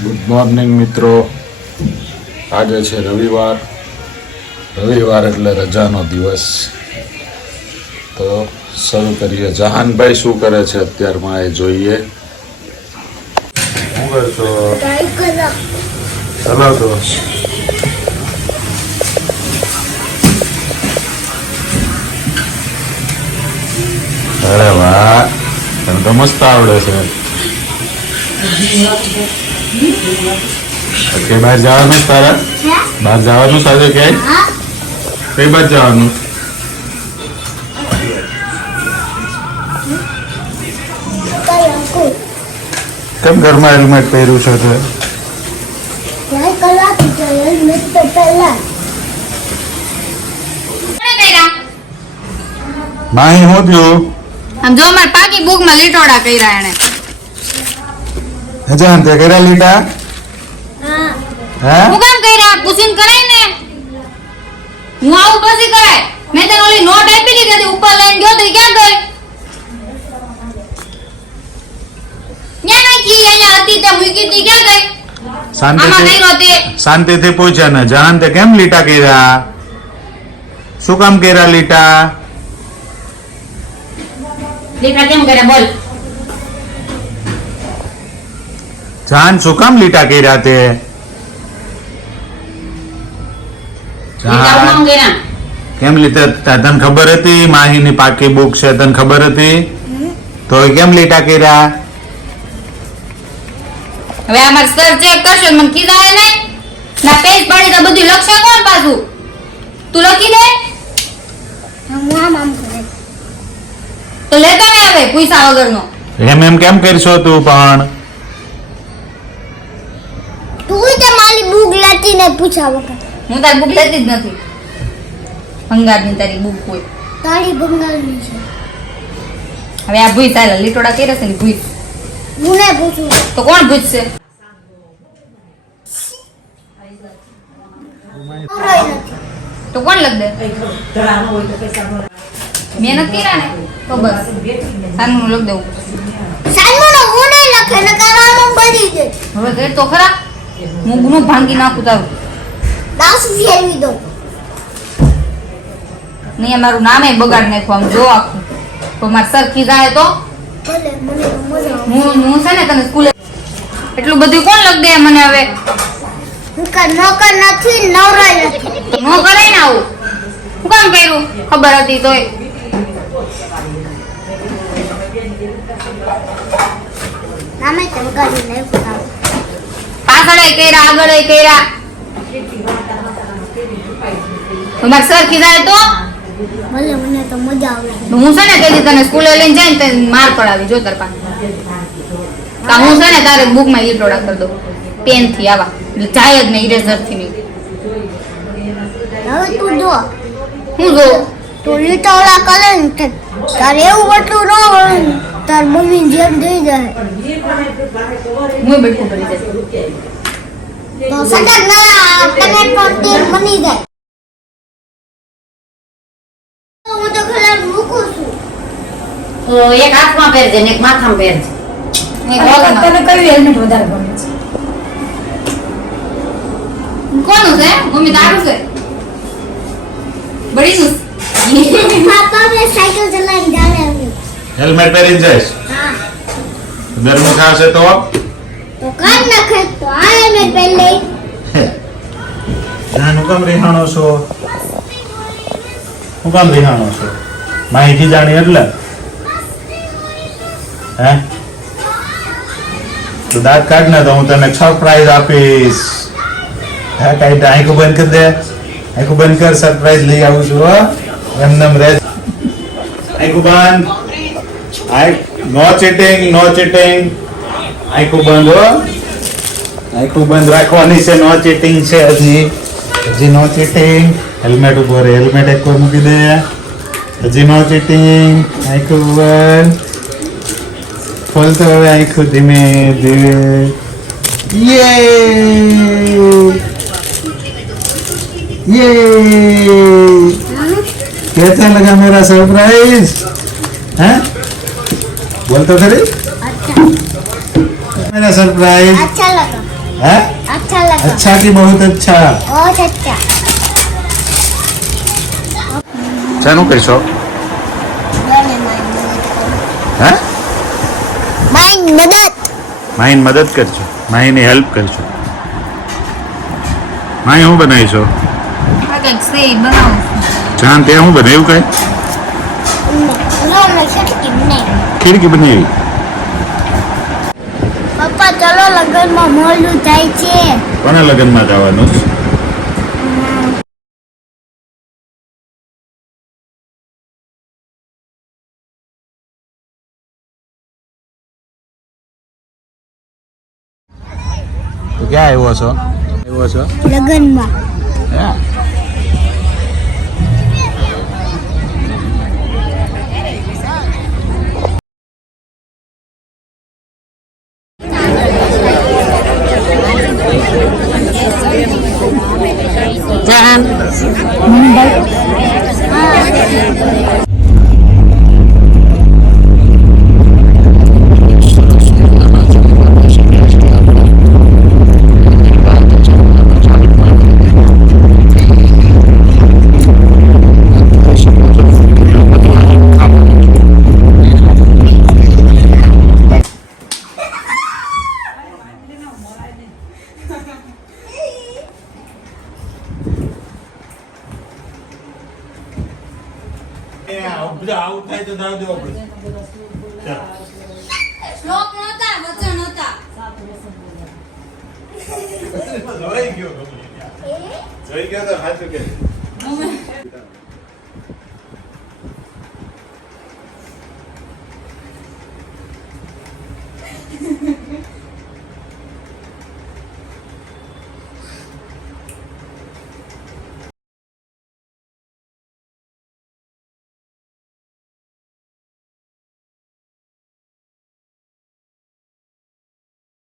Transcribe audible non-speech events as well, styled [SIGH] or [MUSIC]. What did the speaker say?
Good morning મિત્રો. આજે છે રવિવાર. રવિવાર એટલે રજાનો દિવસ. તો શરૂ કરીએ. જહાનભાઈ શું કરે છે અત્યારમાં એ જોઈએ. શું કરશો ચલો તો. અરે વાહ. તને તો મસ્ત આવડે છે. કે બહાર જવાનું તારા? બહાર જવાનું સાથે ક્યાંય? કઈ બાજ જવાનું? કેમ ઘરમાં હેલ્મેટ પહેર્યું છે તે? માહી હું થયું? આમ જો, અમાર પાકી બુકમાં લીટોડા કર્યા એને. હજાન તે કર્યા લીટા હે હું કામ કર્યા પૂછીને કરાય ને હું આવું પછી કરાય મેં તને ઓલી નોટ આપી હતી કે ઉપર લઈને ગયો તો ઈ ક્યાં ગઈ ન્યા નાખી અહીંયા હતી તે મૂકી હતી ક્યાં ગઈ આમાં શાંતિથી કર્યો તે શાંતિથી પૂછ્યા ને જહાન તે કેમ લીટા કર્યા શું કામ કર્યા લીટા લીટા કેમ કર્યા બોલ જાન શું કામ લીટા કર્યા તે? લીટા કામ લીધા? તને ખબર હતી? માહીની પાકી બુક છે તને ખબર હતી? તો કેમ લીટા કર્યા? હવે અમાર સર ચેક કરશે મને કીધા ને ના પેજ પડી તો બધું લખશે કોણ પાછું? તું લખી દે. તો લેતો ને આવે પૈસા વગરનો. એમ એમ કેમ કરશો તું પણ તું તે મારી બુક લાતી ને પૂછા વગર. હું તારી બુક લેતી જ નથી. ભંગારની તારી બુક કોઈ તારી બંગાળની છે. હવે આ ભૂઈ ચાલે લીટોડા કર્યા છે ને ભૂઈ. હું ને પૂછું. તો કોણ પૂછશે? તો કોણ લગ દે? મહેનત કર્યા ને? તો બસ. સાનું લગ દેવું સાનમોનો હું નહીં લખે ને કરવાનું બની જાય. હવે તો ખરા. હું ગુનું ભાંગી નાખું તારું. દાસ ફેરવી દો નહીં અમારું નામે બગાડ નાખ્યું આમ જો આખું. તો મારે સરખી જાય તો? હું હું છે ને તને સ્કૂલે એટલું બધું કોણ લગ દે મને હવે? નોકર નથી નવરાય નથી. નો કરાય ને આવું. હું કામ કર્યું? ખબર હતી તોય. નામે તેમ કરી નહીં કર્યા આગળ કર્યા. તમારે સરખી જાય તો? ભલે મને તો મજા આવે. હું છે ને તેથી તને સ્કૂલે લઈને જાય ને તે માર પડાવી જો તાર પાસે. કા હું છે ને તારે બુકમાં લીટોડા કરી દઉં. પેનથી આવા. જાય જ નહીં ઇરેઝરથી નહીં. હવે તું જો. હું જો? તું લીટોળા કરે ને તારે એવું બટલું ન હોય તાર મમ્મી જેમ થઈ જાય. હું બેઠું કરી જાય તો સતત નવા કનેક્ટ પણ બની જાય. હું તો ખરા મૂકું છું. તો એક હાથમાં પહેરજે ને એક માથામાં પહેરજે. તને કયું હેલ્મેટ વધારે ગમે છે? કોનું છે? મમ્મી તારું છે? બળીનું પાપા [LAUGHS] મેં સાયકલ ચલાવીને જાણે હેલ્મેટ પહેરીને જઈશ? હા. ગરમી ખાશે તો? તો [LAUGHS] માહિતી જાણી એટલે? હે? તો દાંત કાઢ ને તો હું તને સરપ્રાઈઝ આપીશ. હે, કઈ આંખું બંધ કરી દે. આંખું બંધ કર સરપ્રાઈઝ લઈ આવું છું, હો. એમ નેમ રહે. આંખું બંધ. આઈ નો ચીટિંગ નો ચીટિંગ આંખું બંધ હો આંખું બંધ રાખવાની છે નો ચીટિંગ છે હજી હજી નો ચીટિંગ હેલ્મેટ ઉપર હેલ્મેટ એક વાર મૂકી દે હજી નો ચીટિંગ આંખું બંધ ખોલતો હવે આંખું ધીમે ધીમે યે યે कैसा लगा मेरा सरप्राइज हैं बोल तो खरी अच्छा मेरा सरप्राइज अच्छा लगा है अच्छा लगा अच्छा की बहुत अच्छा बहुत अच्छा શાનું કહીશો मैंने माइन मदद હે माइन मदद માઈન મદદ કરજો માઈની હેલ્પ કરજો માઈ હું બનાવીશો આ કંઈક સે બનાવું જાન ત્યાં હું બનાવ્યું કઈ उन्होंने खिड़की नहीं ખીડકી બનાવી પપ્પા ચલો લગનમાં મોલું થાય છે કોના લગ્નમાં જવાનું છે? ક્યાં આવ્યો છો આવ્યો છો લગનમાં હે? એ આ થાય તો જવા દેવો પડે. શ્લોક નહોતા વચન હતા જોઈ ગયો જોઈ ગયો તો હાથ કે.